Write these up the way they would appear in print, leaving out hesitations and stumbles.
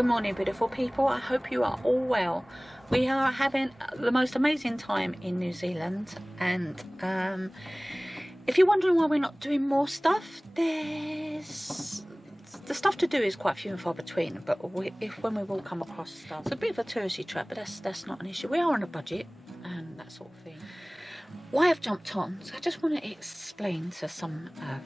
Good morning, beautiful people. I hope you are all well. We are having the most amazing time in New Zealand, and if you're wondering why we're not doing more stuff, the stuff to do is quite few and far between, but when we will come across stuff, it's a bit of a touristy trap, but that's not an issue. We are on a budget and that sort of thing. Why I've jumped on, so I just want to explain to some of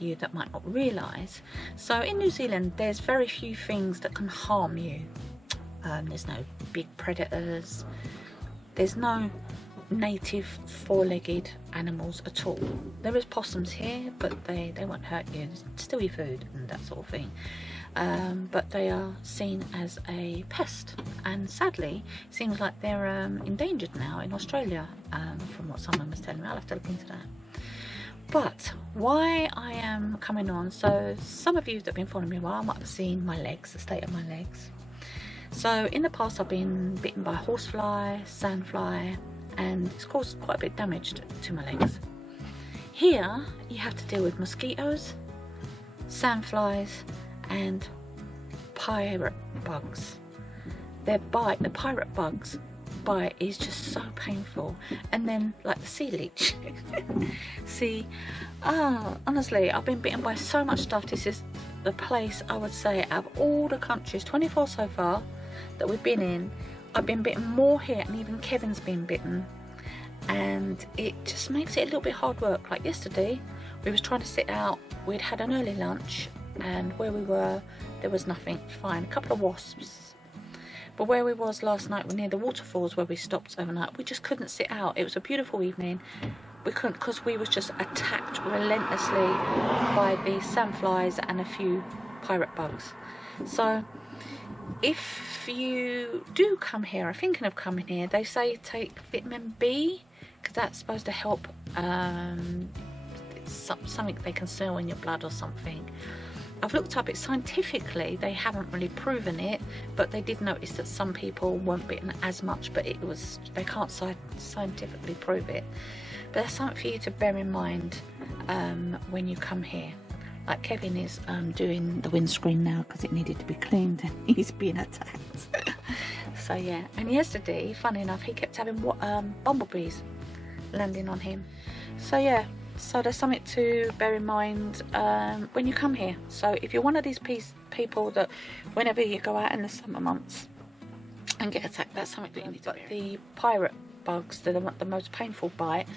you that might not realise. So in New Zealand, there's very few things that can harm you. There's no big predators, there's no native four-legged animals at all. There is possums here, but they won't hurt you. They steal your food and that sort of thing. But they are seen as a pest, and sadly it seems like they're endangered now in Australia, from what someone was telling me. I'll have to look into that. But why I am coming on, so some of you that have been following me a while might have seen my legs, the state of my legs. So in the past I've been bitten by a horsefly, sandfly, and it's caused quite a bit of damage to my legs. Here you have to deal with mosquitoes, sandflies and pirate bugs. Their bite, the pirate bugs bite, is just so painful. And then like the sea leech. See, honestly, I've been bitten by so much stuff. This is the place, I would say, out of all the countries, 24 so far, that we've been in, I've been bitten more here, and even Kevin's been bitten. And it just makes it a little bit hard work. Like yesterday, we was trying to sit out, we'd had an early lunch, and where we were, there was nothing, fine, a couple of wasps. But where we was last night, we're near the waterfalls where we stopped overnight, we just couldn't sit out. It was a beautiful evening. We couldn't, because we was just attacked relentlessly by the sandflies and a few pirate bugs. So if you do come here, or thinking of coming here, they say take vitamin B, because that's supposed to help, something they can smell in your blood or something. I've looked up it scientifically, they haven't really proven it, but they did notice that some people weren't bitten as much, but it was, they can't scientifically prove it. But that's something for you to bear in mind when you come here. Like Kevin is doing the windscreen now because it needed to be cleaned and he's being attacked. So yeah, and yesterday, funny enough, he kept having bumblebees landing on him. So yeah, so there's something to bear in mind when you come here. So if you're one of these people that whenever you go out in the summer months and get attacked, that's something that you need to bear. The pirate bugs, they're the most painful bite.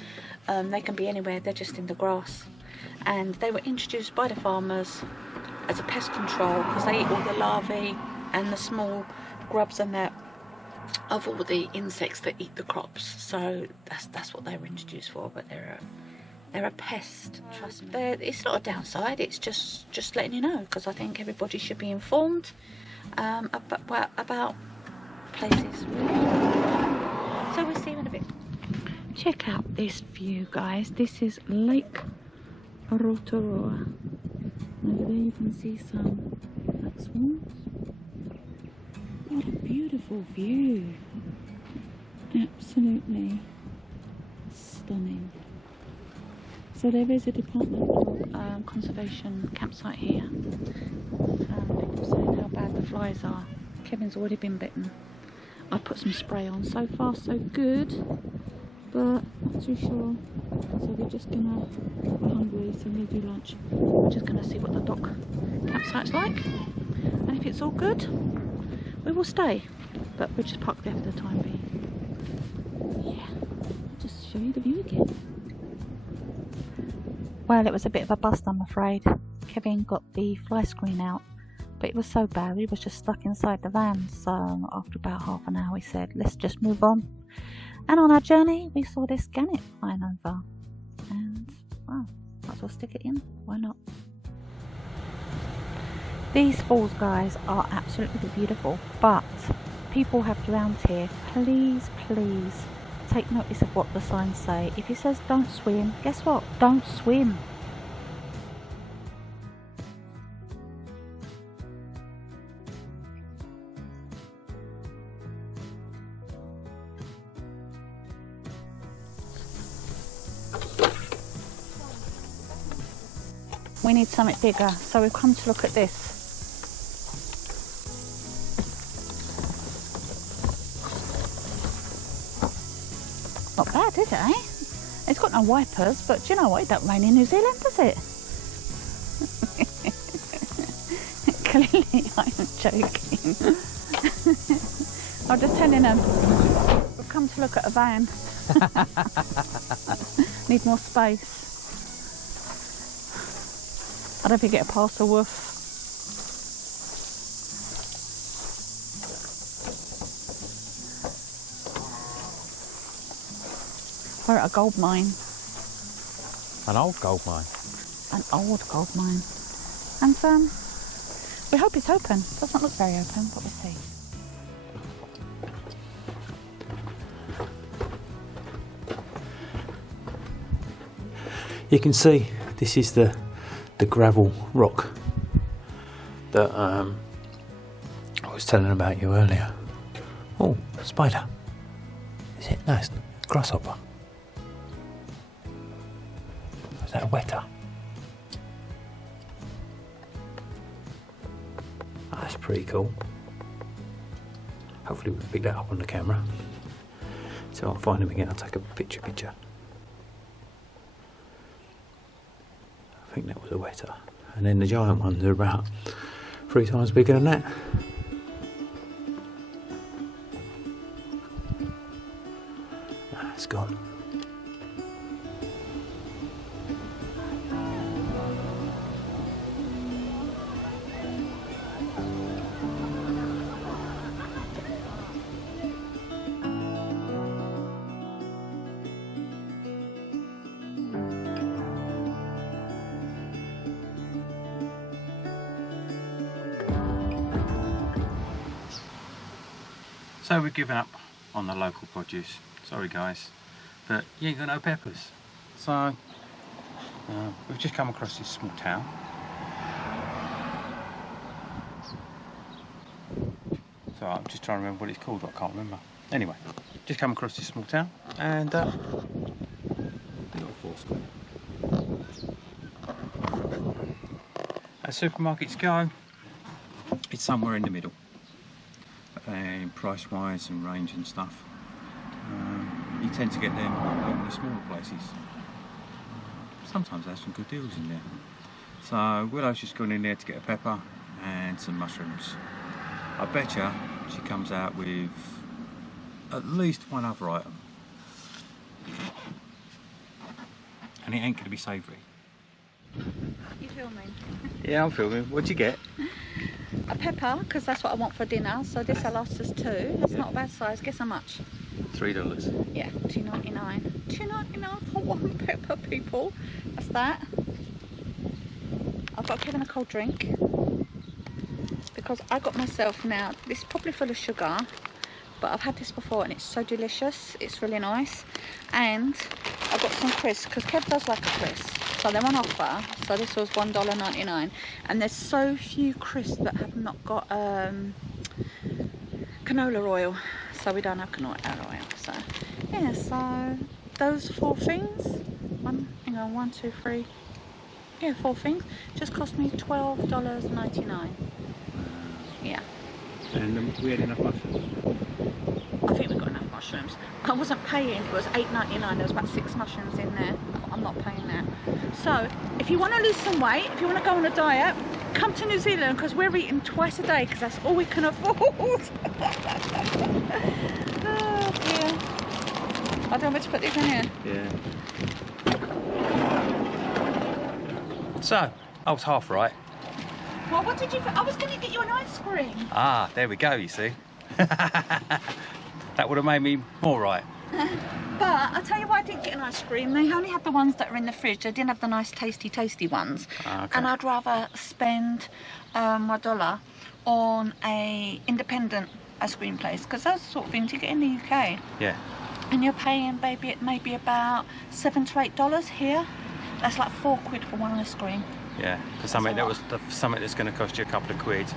They can be anywhere, they're just in the grass. And they were introduced by the farmers as a pest control because they eat all the larvae and the small grubs and that of all the insects that eat the crops. So that's what they were introduced for. But they're a pest. Trust me. It's not a downside. It's just letting you know, because I think everybody should be informed about places. So we'll see you in a bit. Check out this view, guys. This is Lake Rotorua. Over there you can see some black swans. What a beautiful view. Absolutely stunning. So there is a departmental conservation campsite here. People saying how bad the flies are. Kevin's already been bitten. I put some spray on. So far so good, but not too sure. So we're just gonna, we're hungry, so we're gonna do lunch. We're just gonna see what the dock campsite's like, and if it's all good, we will stay. But we'll just park there for the time being. Yeah, I'll just show you the view again. Well, it was a bit of a bust, I'm afraid. Kevin got the fly screen out, but it was so bad, we was just stuck inside the van. So after about half an hour, we said, let's just move on. And on our journey, we saw this gannet flying over, and well, might as well stick it in. Why not? These falls, guys, are absolutely beautiful, but people have drowned here. Please, please take notice of what the signs say. If it says don't swim, guess what? Don't swim. We need something bigger, so we've come to look at this. bad, is it, eh? It's got no wipers, but do you know what? It don't rain in New Zealand, does it? Clearly, I'm joking. I'm just telling them, we've come to look at a van. Need more space. I don't think get a parcel woof. We're at a gold mine. An old gold mine? An old gold mine. And we hope it's open. Doesn't look very open, but we'll see. You can see this is the gravel rock that I was telling about you earlier. Oh, spider. Is it? No, it's a grasshopper. Is that a wetter? Oh, that's pretty cool. Hopefully we can pick that up on the camera. So I'll find him again, I'll take a picture. I think that was a wetter. And then the giant ones are about 3 times bigger than that. Ah, it's gone. So we've given up on the local produce. Sorry guys, but you ain't got no peppers. So we've just come across this small town. So I'm just trying to remember what it's called, but I can't remember. Anyway, just come across this small town and as supermarkets go, it's somewhere in the middle. And price wise and range and stuff, you tend to get them in the smaller places. Sometimes there's some good deals in there. So Willow's just gone in there to get a pepper and some mushrooms. I bet you she comes out with at least one other item, and it ain't going to be savoury. You filming? Yeah, I'm filming. What'd you get? A pepper, because that's what I want for dinner. So this will last us 2. It's not a bad size. Guess how much? $3. Yeah, $2.99. $2.99 for one pepper, people. That's that. I've got Kevin a cold drink because I got myself now. This is probably full of sugar, but I've had this before and it's so delicious. It's really nice. And I've got some crisps because Kev does like a crisp. So they're on offer. So this was $1.99, and there's so few crisps that have not got canola oil. So we don't have canola oil. So yeah, so those 4 things. 1, 2, 3. Yeah, 4 things. Just cost me $12.99. Yeah. And we had enough mushrooms. I think we got enough mushrooms. I wasn't paying, it was $8.99. There was about 6 mushrooms in there. I'm not paying that. So if you want to lose some weight, if you want to go on a diet, come to New Zealand, because we're eating twice a day because that's all we can afford. Oh dear. I don't know where to put these in here. Yeah. So I was half right. Well, what did you think? I was going to get you an ice cream. Ah, there we go, you see. That would have made me more right. But I'll tell you why I didn't get an ice cream. They only had the ones that are in the fridge. They didn't have the nice tasty ones. Okay. And I'd rather spend my $1 on a independent ice cream place, because those sort of things you get in the UK. Yeah. And you're paying maybe about $7 to $8 here. That's like £4 for one ice cream. Yeah, for something something that's going to cost you a couple of quid,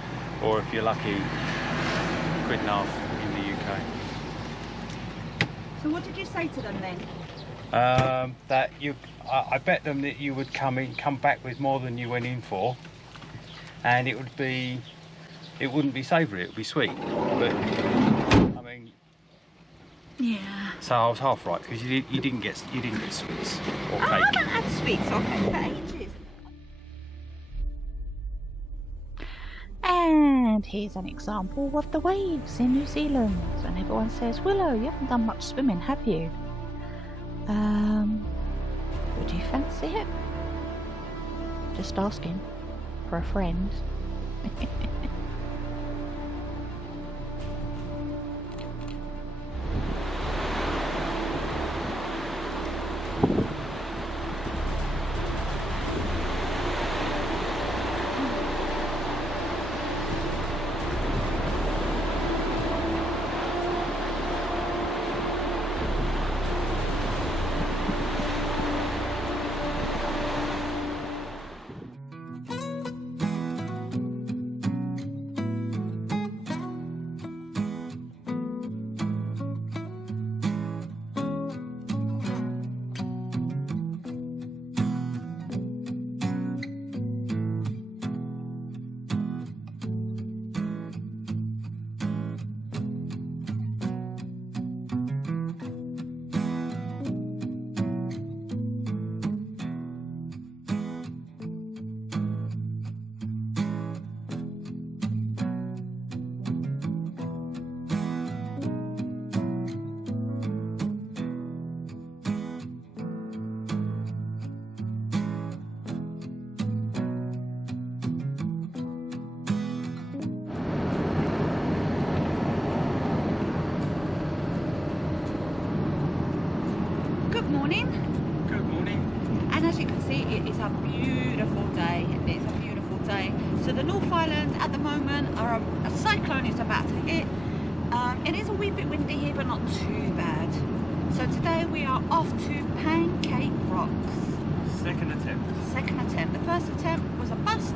or if you're lucky, £1.50 in the UK. So what did you say to them then? That I bet them that you would come back with more than you went in for, and it wouldn't be savoury. It would be sweet. But I mean, yeah. So I was half right because you didn't get sweets or I cake. haven't had sweets or cake for ages. And here's an example of the waves in New Zealand. And everyone says, Willow, you haven't done much swimming, have you? Would you fancy it? Just asking for a friend. Good morning. Good morning. And as you can see, it is a beautiful day. It's a beautiful day. So the North Island at the moment are a cyclone is about to hit. It is a wee bit windy here, but not too bad. So today we are off to Pancake Rocks. Second attempt. Second attempt. The first attempt was a bust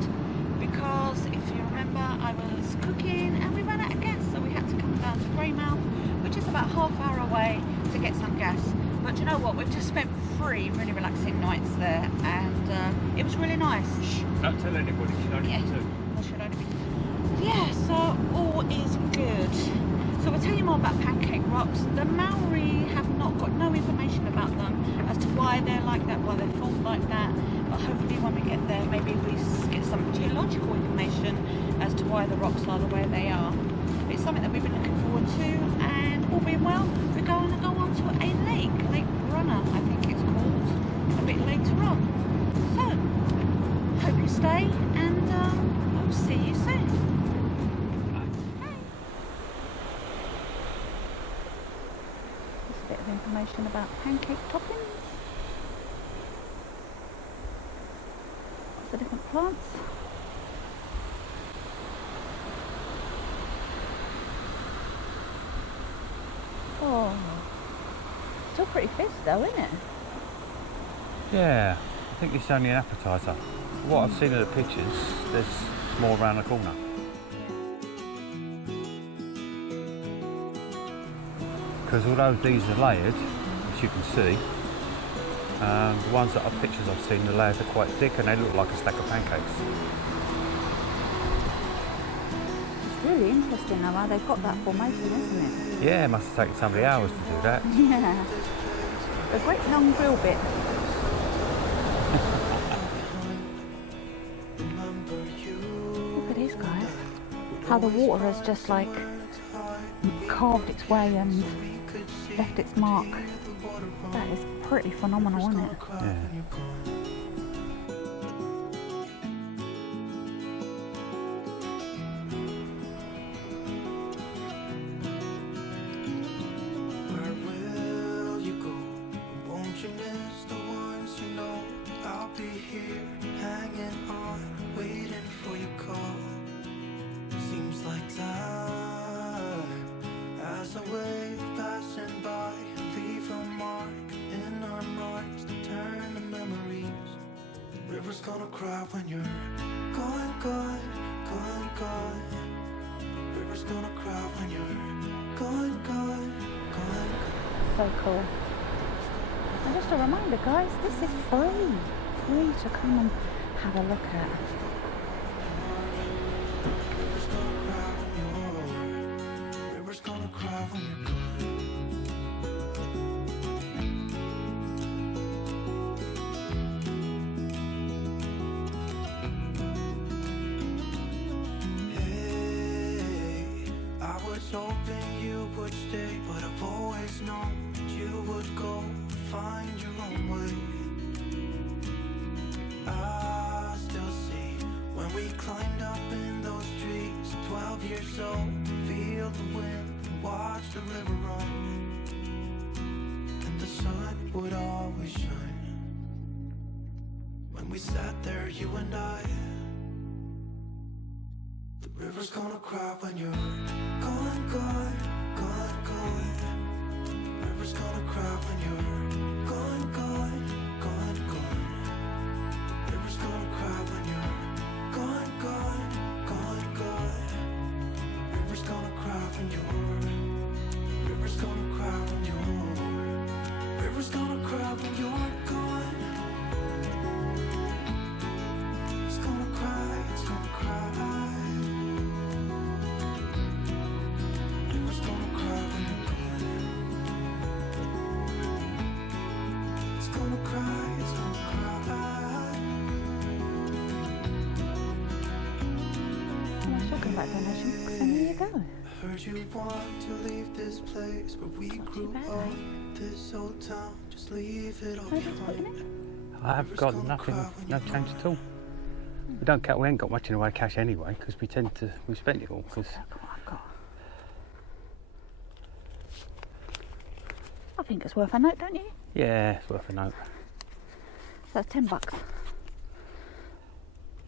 because if you remember, I was cooking and we ran out of gas, so we had to come down to Greymouth, which is about half-hour away, to get some gas. But you know what? We've just spent 3 really relaxing nights there, and it was really nice. Shh, don't tell anybody. Should only be 2. I should only be. Yeah, so all is good. So we'll tell you more about Pancake Rocks. The Maori have not got no information about them as to why they're like that, why they're formed like that. But hopefully when we get there, maybe we get some geological information as to why the rocks are the way they are. It's something that we've been looking forward to, and all being well, we're going to go on to a lake, Lake Runner, I think it's called, a bit later on. So, hope you stay, and I'll see you soon. Just a bit of information about pancake toppings. Lots of different plants. Oh, still pretty fish though, isn't it? Yeah, I think it's only an appetizer. What I've seen in the pictures, there's more around the corner. Because although these are layered, as you can see, the ones that I've pictures I've seen, the layers are quite thick and they look like a stack of pancakes. It's really interesting though how they've got that formation, isn't it? Yeah, it must have taken somebody hours to do that. Yeah. A great long grill bit. Look at these guys. How the water has just like carved its way and left its mark. That is pretty phenomenal, isn't it? Yeah. River's gonna cry when you're gone, gone, gone, gone. River's gonna cry when you're gone, gone, gone, gone. So cool. And just a reminder, guys, this is free. Free to come and have a look at. River's gonna cry when you're. River's gonna cry when you're gone. would always shine. When we sat there, you and I. The river's gonna cry when you're gone, gone, gone, gone. The river's gonna cry when you're gone, gone, gone, gone. The river's gonna cry when you're gone, gone, gone, gone. The river's gonna cry when you're. River's gonna cry when you're. River's gonna cry when you're gone. It's gonna cry, it's gonna cry. River's gonna cry when you're gone. It's gonna cry, it's gonna cry. I was talking about donation books, and there you go. Heard you want to leave this place where we grew up. This old town, just leave it all behind. I have got nothing, no change at all. We ain't got much in the way of cash anyway, because we spent it all. Cause I think it's worth a note, don't you? yeah, it's worth a note. So that's $10.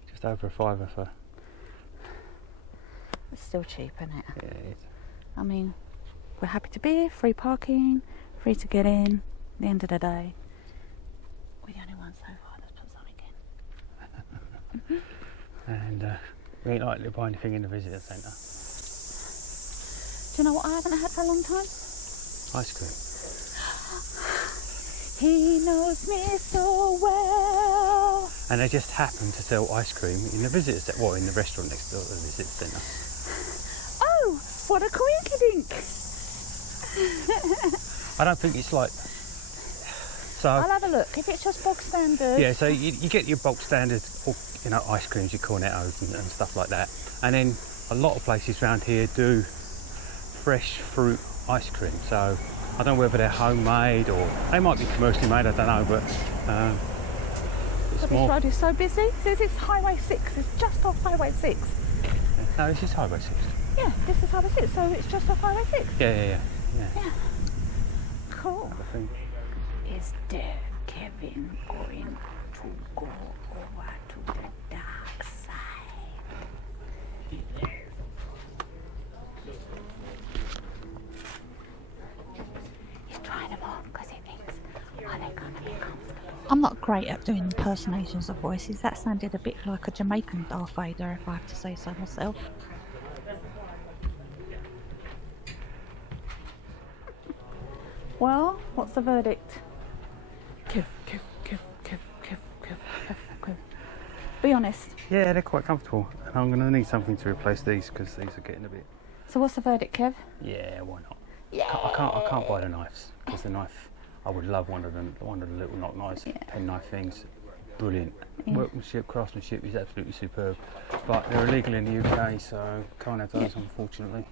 Just over a fiver for. It's still cheap, isn't it? Yeah, it is. I mean, we're happy to be here, free parking, free to get in. At the end of the day, we're the only ones so far that's put something in. And we ain't likely to buy anything in the visitor centre. Do you know what I haven't had for a long time? Ice cream. He knows me so well. And they just happen to sell ice cream in the visitor centre, in the restaurant next door to the visitor centre. Oh, what a coinkydink. I don't think it's like. So. I'll have a look. If it's just bog standard. Yeah, so you get your bulk standard, ice creams, your cornettos and stuff like that. And then a lot of places around here do fresh fruit ice cream. So I don't know whether they're homemade or they might be commercially made. I don't know, but it's But more. this road is so busy. This is Highway 6. It's just off Highway 6. No, this is Highway 6. Yeah, this is Highway 6, so it's just off Highway 6. Yeah. Cool. I think. Is there Kevin going to go over to the dark side? He's trying them on because he thinks, are they going to be comfortable? I'm not great at doing impersonations of voices. That sounded a bit like a Jamaican Darth Vader, if I have to say so myself. Well, what's the verdict? Kev. Be honest. Yeah, they're quite comfortable. And I'm going to need something to replace these because these are getting a bit. So what's the verdict, Kev? Yeah, why not? Yeah. I can't buy the knives because the knife. I would love one of the little knock knives, Yeah. pen knife things. Brilliant. Yeah. Workmanship, craftsmanship is absolutely superb. But they're illegal in the UK, so can't have those, unfortunately.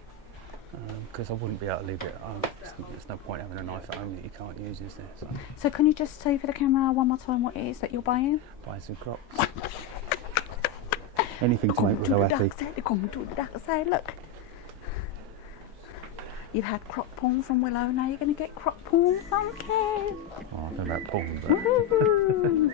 Because I wouldn't be able to leave it at home. There's no point having a knife at home that you can't use, is there? So can you just say for the camera one more time what it is that you're buying? Buy some Crocs. Anything to make Willow happy. Come to the dark side, look. You've had croc porn from Willow, now you're going to get croc porn from Kev. Oh, I don't know about porn, but... Woohoo!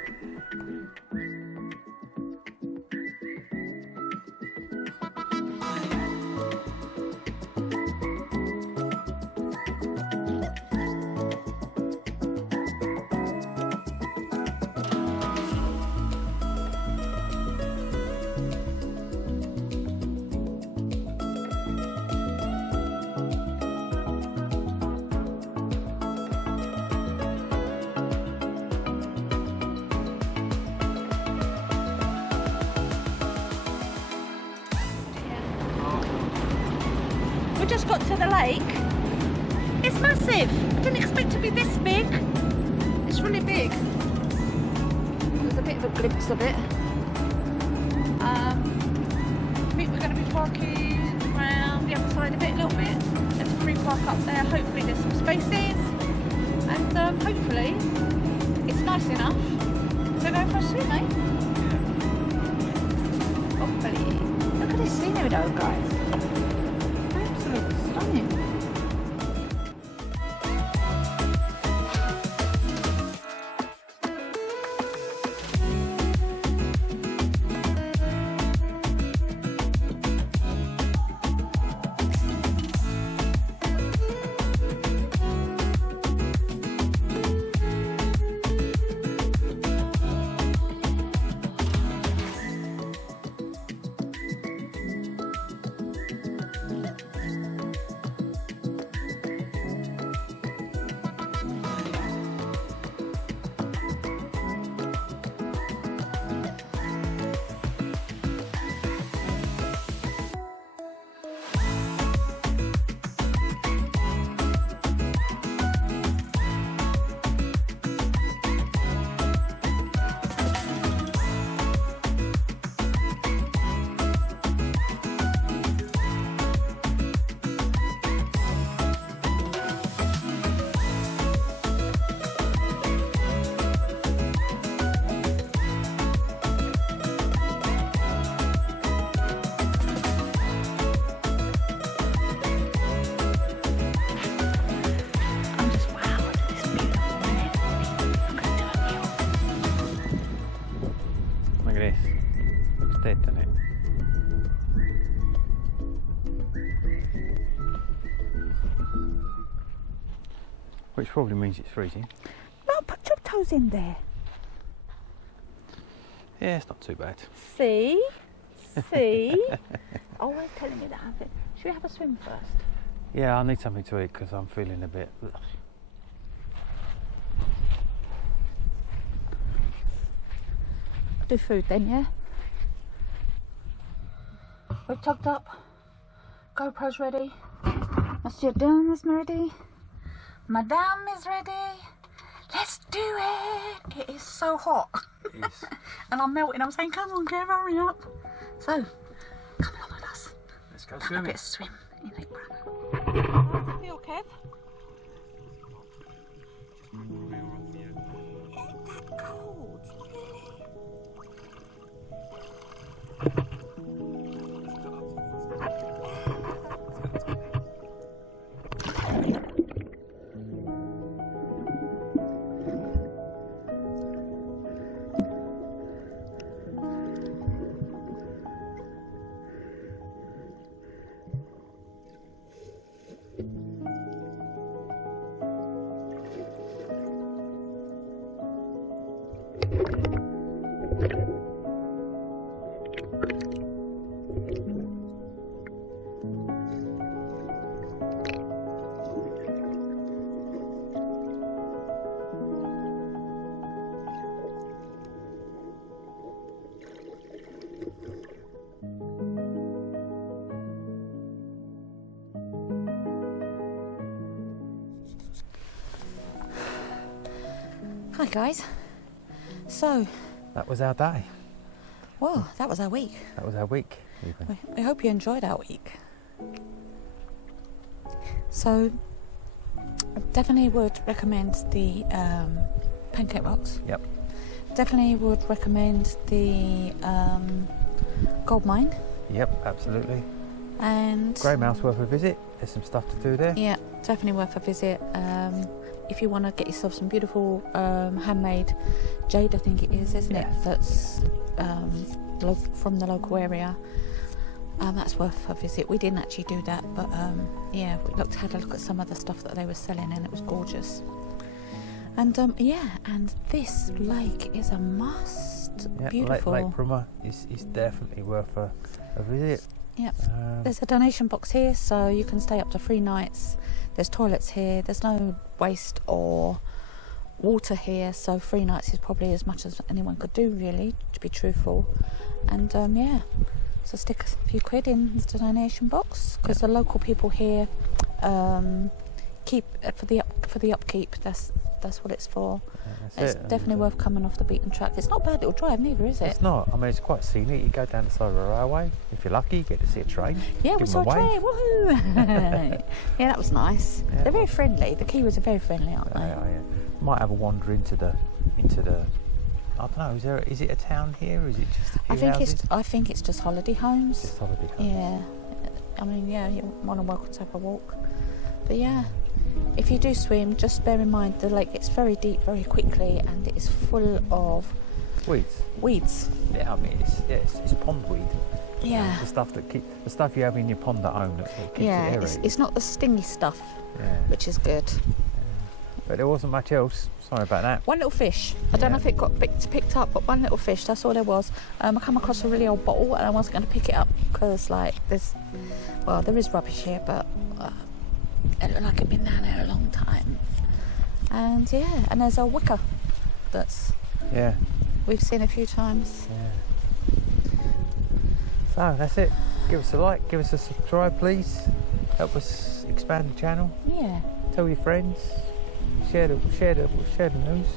We just got to the lake. It's massive. I didn't expect it to be this big. It's really big. There's a bit of a glimpse of it. I think we're going to be parking around the other side a little bit. There's a free park up there. Hopefully there's some spaces. And hopefully it's nice enough to go for a swim, eh? Hopefully. Look at this scenery though, guys. Absolutely stunning. Which probably means it's freezing. No, put your toes in there. Yeah, it's not too bad. See? See? Always telling me that. Should we have a swim first? Yeah, I need something to eat because I'm feeling a bit... Do food then, yeah? We're tucked up. GoPro's ready. Monsieur Dame is ready. Madame is ready. Let's do it. It is so hot. It is. And I'm melting. I'm saying, come on, Kev, hurry up. So, come along with us. Let's go Have a swimming. bit of swim in Lake Branham. How does it feel, Kev? Ain't that cold? Hi guys. So, That was our day. well, that was our week. That was our week, even. We hope you enjoyed our week. So, I definitely would recommend the pancake rocks. Yep. Definitely would recommend the gold mine. Yep, absolutely. And Grey Mouse worth a visit. There's some stuff to do there. yeah, definitely worth a visit. If you want to get yourself some beautiful handmade jade, I think it is, isn't it? That's from the local area. That's worth a visit. We didn't actually do that, but yeah, we had a look at some of the stuff that they were selling, and it was gorgeous. And yeah, and this lake is a must. Yeah, Beautiful. Lake Brummer is definitely worth a visit. Yep. There's a donation box here, so you can stay up to 3 nights. There's toilets here. There's no waste or water here, so 3 nights is probably as much as anyone could do, really, to be truthful. And yeah, so stick a few quid in the donation box, because the local people here keep for the upkeep. That's what it's for. It's definitely worth coming off the beaten track. It's not a bad little drive neither, is it? It's not. I mean, it's quite scenic. You go down the side of the railway. If you're lucky, you get to see a train. Yeah, we Give saw a them train. wave. Woohoo! Yeah, that was nice. Yeah, They're very friendly. The Kiwis are very friendly, aren't they? Yeah. Might have a wander into the. I don't know. Is it a town here, or is it just a few houses? I think it's just holiday homes. Just holiday homes. Yeah. I mean, yeah, you're more than welcome to have a walk. But yeah, if you do swim, just bear in mind the lake gets very deep very quickly, and it is full of weeds. Yeah, I mean, it's pondweed. Yeah. The stuff you have in your pond at home that keeps it Yeah, aerated. it's not the stingy stuff, Yeah. which is good. But there wasn't much else. Sorry about that. One little fish. I don't know if it got picked up, but one little fish. That's all there was. I come across a really old bottle, and I wasn't going to pick it up because, like, there is rubbish here, but it looked like it'd been down there a long time. And yeah, and there's a wicker that's we've seen a few times. Yeah. So that's it. Give us a like, give us a subscribe, please. Help us expand the channel. Yeah. Tell your friends. Share the news.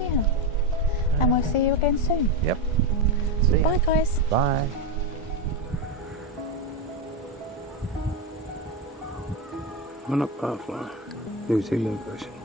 Yeah. And we'll see you again soon. Yep. See ya. Bye, guys. Bye. Monarch Butterfly, New Zealand version.